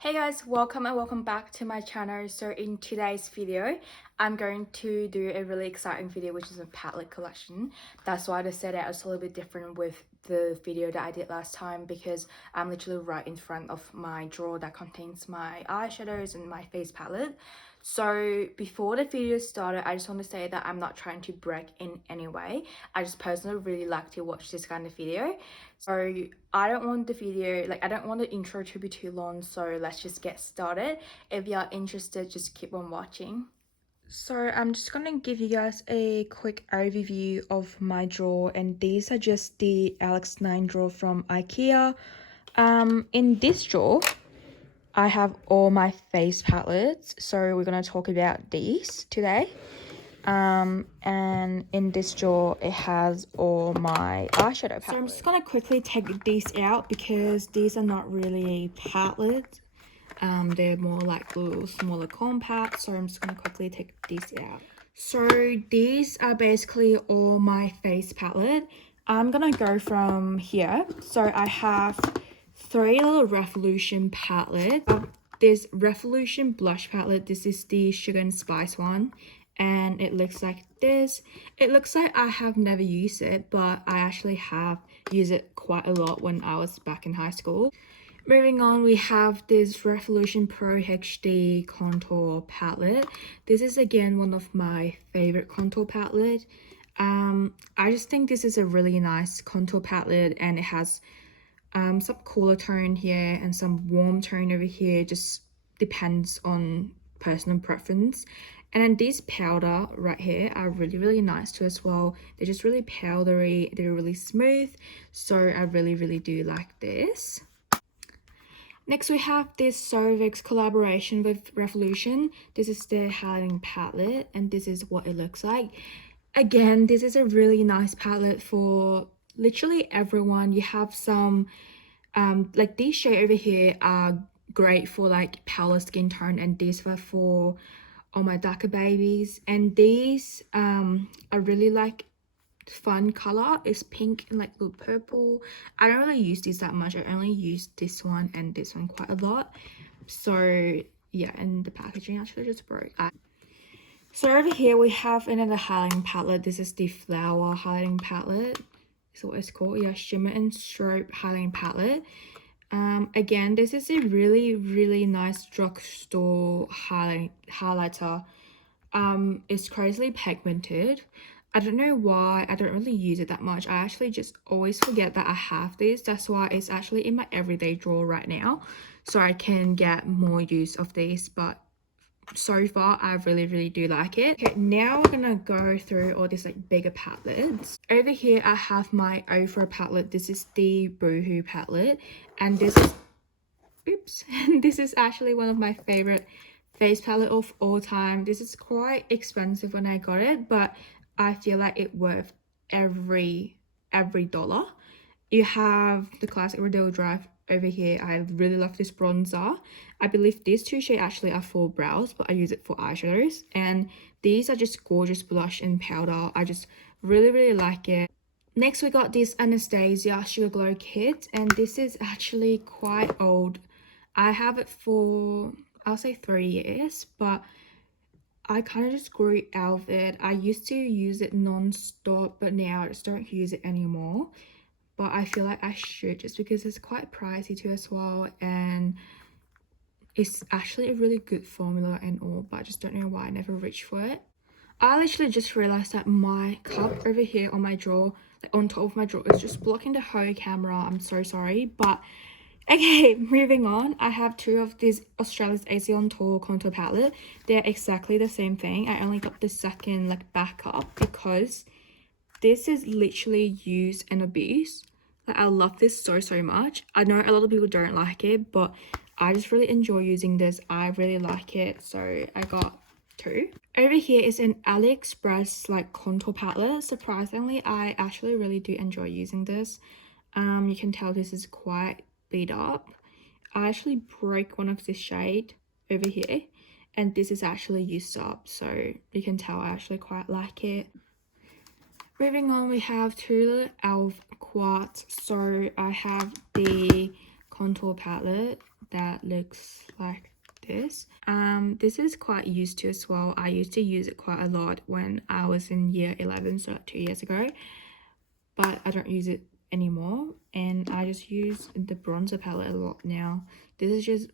Hey guys, welcome and welcome back to my channel. So in today's video, I'm going to do a really exciting video, which is a palette collection. That's why I decided it's a little bit different with the video that I did last time, because I'm literally right in front of my drawer that contains my eyeshadows and my face palette. So before the video started, I just want to say that I'm not trying to brag in any way. I just personally really like to watch this kind of video. So I don't want the video, I don't want the intro to be too long, so let's just get started. If you're interested, just keep on watching. So I'm just gonna give you guys a quick overview of my drawer, and these are just the Alex9 drawer from IKEA. In this drawer, I have all my face palettes, so we're gonna talk about these today. And in this drawer it has all my eyeshadow palettes. So I'm just gonna quickly take these out because these are not really palettes. They're more like little smaller compacts, so I'm just gonna quickly take these out. So these are basically all my face palette. I'm gonna go from here. So I have three little Revolution palettes. This Revolution blush palette, this is the Sugar and Spice one, and it looks like this. It looks like I have never used it, but I actually have used it quite a lot when I was back in high school. Moving on, we have this Revolution Pro HD contour palette. This is again one of my favorite contour palette. I just think this is a really nice contour palette, and it has some cooler tone here and some warm tone over here. Just depends on personal preference. And then these powder right here are really nice too as well. They're just really powdery, they're really smooth, so I really do like this. Next we have this Cervix collaboration with Revolution. This is their highlighting palette, and this is what it looks like. Again, this is a really nice palette for literally everyone. You have some like these shades over here are great for like pale skin tone, and these were for all my darker babies. And these are really like fun color. It's pink and like little purple. I don't really use these that much. I only use this one and this one quite a lot. So yeah, and the packaging actually just broke. So over here we have another highlighting palette. This is the Flower highlighting palette. Is what it's called. Yeah, shimmer and strobe highlighting palette. Again, this is a really nice drugstore highlighter. It's crazily pigmented. I don't know why I don't really use it that much. I actually just always forget that I have this. That's why it's actually in my everyday drawer right now, so I can get more use of these. But so far I really do like it. Okay, now we're gonna go through all these like bigger palettes. Over here I have my Ofra palette. This is the Boohoo palette, and this is this is actually one of my favorite face palette of all time. This is quite expensive when I got it, but I feel like it worth every dollar. You have the classic Rodeo Drive over here. I really love this bronzer. I believe these two shades actually are for brows, but I use it for eyeshadows. And these are just gorgeous blush and powder. I just really like it. Next we got this Anastasia Sugar Glow kit, and this is actually quite old. I have it for, I'll say 3 years, but I kind of just grew out of it. I used to use it non-stop, but now I just don't use it anymore. But I feel like I should, just because it's quite pricey too as well, and it's actually a really good formula and all, but I just don't know why I never reached for it. I literally just realized that my cup over here on my drawer, like on top of my drawer, is just blocking the whole camera. I'm so sorry, but okay, moving on. I have two of these Australia's ASEAN Tour contour palette. They're exactly the same thing. I only got the second like backup because this is literally use and abuse. Like, I love this so much. I know a lot of people don't like it, but I just really enjoy using this. I really like it, so I got two. Over here is an AliExpress like contour palette. Surprisingly, I actually really do enjoy using this. You can tell this is quite beat up. I actually broke one of this shade over here, and this is actually used up, so you can tell I actually quite like it. Moving on, we have two e.l.f. quartz. So I have the contour palette, that looks like this. This is quite used to as well. I used to use it quite a lot when I was in year 11, so 2 years ago, but I don't use it anymore, and I just use the bronzer palette a lot now. This is just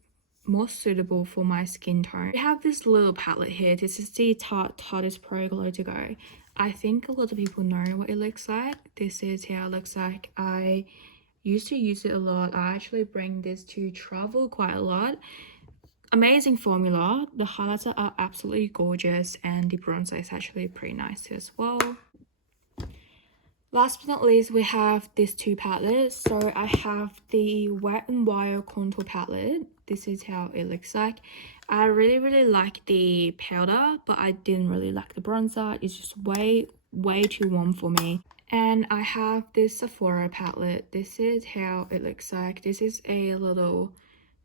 more suitable for my skin tone. We have this little palette here. This is the Tarte Pro Glow to Go. I think a lot of people know what it looks like. This is how it looks like. I used to use it a lot. I actually bring this to travel quite a lot. Amazing formula. The highlights are absolutely gorgeous, and the bronzer is actually pretty nice as well. Last but not least, we have these two palettes. So I have the Wet n Wild contour palette. This is how it looks like. I really like the powder, but I didn't really like the bronzer. It's just way too warm for me. And I have this Sephora palette. This is how it looks like. This is a little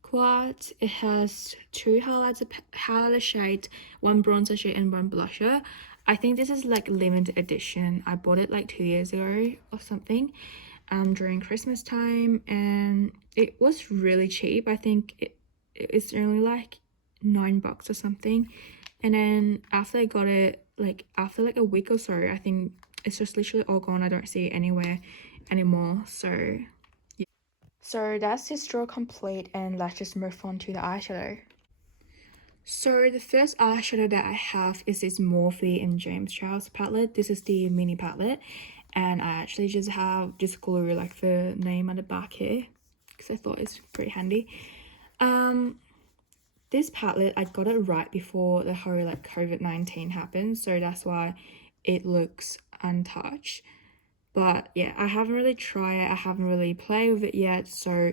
quad. It has two highlighter shades, one bronzer shade and one blusher. I think this is like limited edition. I bought it like 2 years ago or something during Christmas time, and it was really cheap. I think it's only like $9 or something. And then after I got it, like after like a week or so, I think it's just literally all gone. I don't see it anywhere anymore. So yeah. So that's this draw complete, and let's just move on to the eyeshadow. So the first eyeshadow that I have is this Morphe and James Charles palette. This is the mini palette, and I actually just have just glue like the name on the back here because I thought it's pretty handy. This palette, I got it right before the whole like COVID-19 happened, so that's why it looks untouched. But yeah, I haven't really tried it. I haven't really played with it yet, so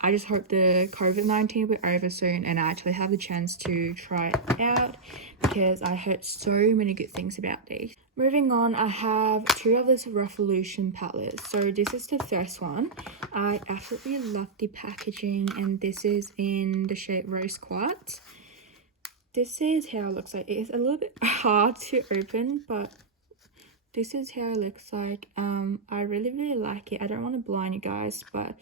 I just hope the COVID-19 will be over soon and I actually have the chance to try it out because I heard so many good things about these. Moving on, I have two of this Revolution palettes. So this is the first one. I absolutely love the packaging, and this is in the shade Rose Quartz. This is how it looks like. It is a little bit hard to open, but this is how it looks like. I really like it. I don't want to blind you guys, but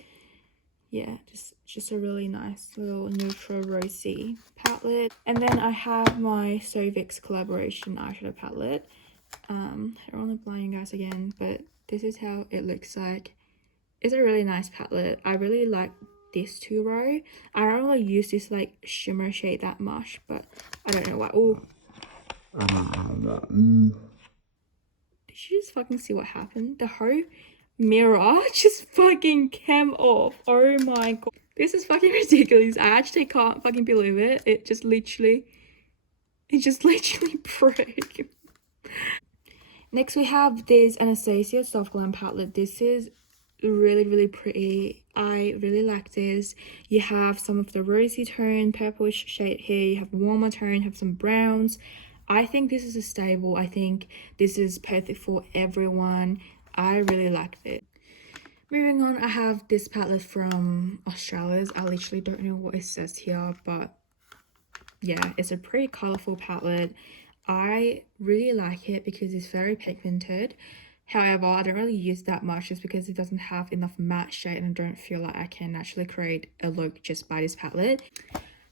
yeah, just a really nice little neutral rosy palette. And then I have my Sovix collaboration eyeshadow palette. I don't want to blind you guys again, but this is how it looks like. It's a really nice palette. I really like this 2-row. I don't really use this like shimmer shade that much, but I don't know why. Oh, did you just fucking see what happened? The whole mirror just fucking came off. Oh my god, this is fucking ridiculous. I actually can't fucking believe it. It just literally broke. Next we have this Anastasia Soft Glam palette. This is really pretty. I really like this. You have some of the rosy tone purplish shade here, you have warmer tone, have some browns. I think this is a stable. I think this is perfect for everyone. I really like it. Moving on, I have this palette from Australia's. I literally don't know what it says here, but yeah, it's a pretty colorful palette. I really like it because it's very pigmented. However, I don't really use that much just because it doesn't have enough matte shade, and I don't feel like I can actually create a look just by this palette.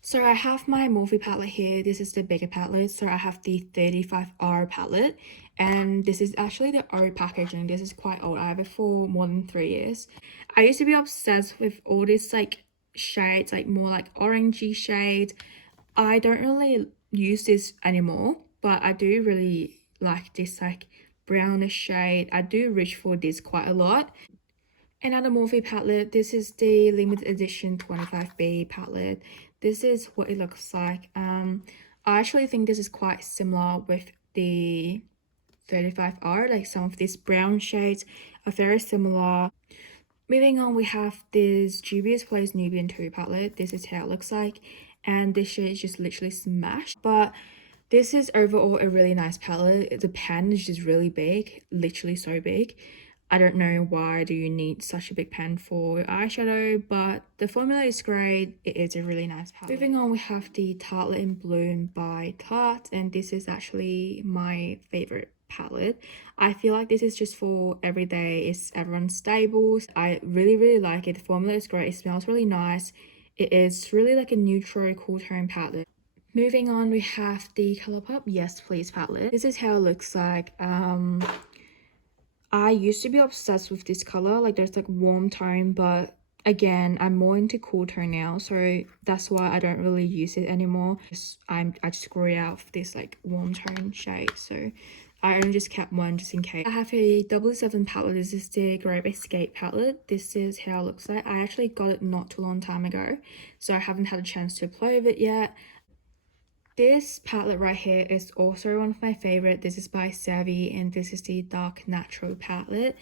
So I have my Morphe palette here. This is the bigger palette. So I have the 35R palette, and this is actually the old packaging. This is quite old. I have it for more than 3 years. I used to be obsessed with all these like shades, like more like orangey shades. I don't really use this anymore, but I do really like this like brownish shade. I do reach for this quite a lot. Another Morphe palette. This is the limited edition 25B palette. This is what it looks like. I actually think this is quite similar with the 35R. Like some of these brown shades are very similar. Moving on, we have this Juvia's Place Nubian 2 palette. This is how it looks like, and this shade is just literally smashed, but this is overall a really nice palette. The pen is just really big, literally so big. I don't know why do you need such a big pen for eyeshadow, but the formula is great. It is a really nice palette. Moving on, we have the Tartelette in Bloom by Tarte, and this is actually my favorite palette. I feel like this is just for everyday. It's everyone's staples. I really like it. The formula is great. It smells really nice. It is really like a neutral cool tone palette. Moving on, we have the Colourpop Yes Please palette. This is how it looks like. I used to be obsessed with this color, like there's like warm tone, but again, I'm more into cool tone now, so that's why I don't really use it anymore. I just grew out of this like warm tone shade, so I only just kept one just in case. I have a 777 palette. This is the Grape Escape palette. This is how it looks like. I actually got it not too long time ago, so I haven't had a chance to play with it yet. This palette right here is also one of my favorite. This is by Savvy, and this is the Dark Natural palette.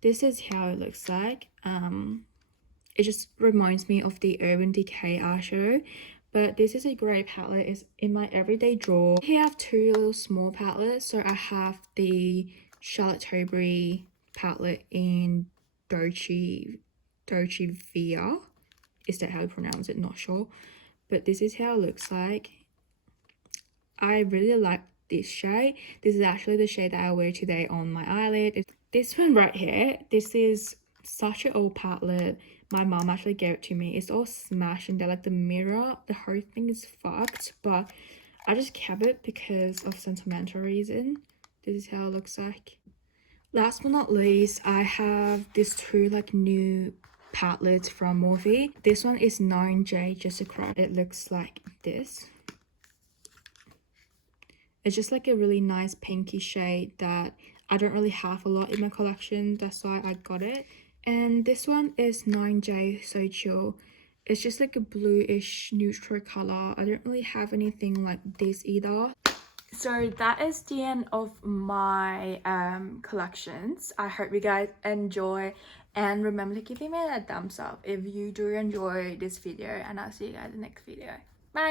This is how it looks like. It just reminds me of the Urban Decay eyeshadow, but this is a great palette. It's in my everyday drawer. Here I have two little small palettes. So I have the Charlotte Tilbury palette in Dolce Via. Is that how you pronounce it? Not sure. But this is how it looks like. I really like this shade. This is actually the shade that I wear today on my eyelid. This one right here, this is such an old palette. My mom actually gave it to me. It's all smashed in there, like the mirror, the whole thing is fucked, but I just kept it because of sentimental reason. This is how it looks like. Last but not least, I have these two like new palettes from Morphe. This one is 9J Jessica. It looks like this. It's just like a really nice pinky shade that I don't really have a lot in my collection. That's why I got it. And this one is 9J So Chill. It's just like a bluish neutral color. I don't really have anything like this either. So that is the end of my collections. I hope you guys enjoy, and remember to give me a thumbs up if you do enjoy this video, and I'll see you guys in the next video. Bye.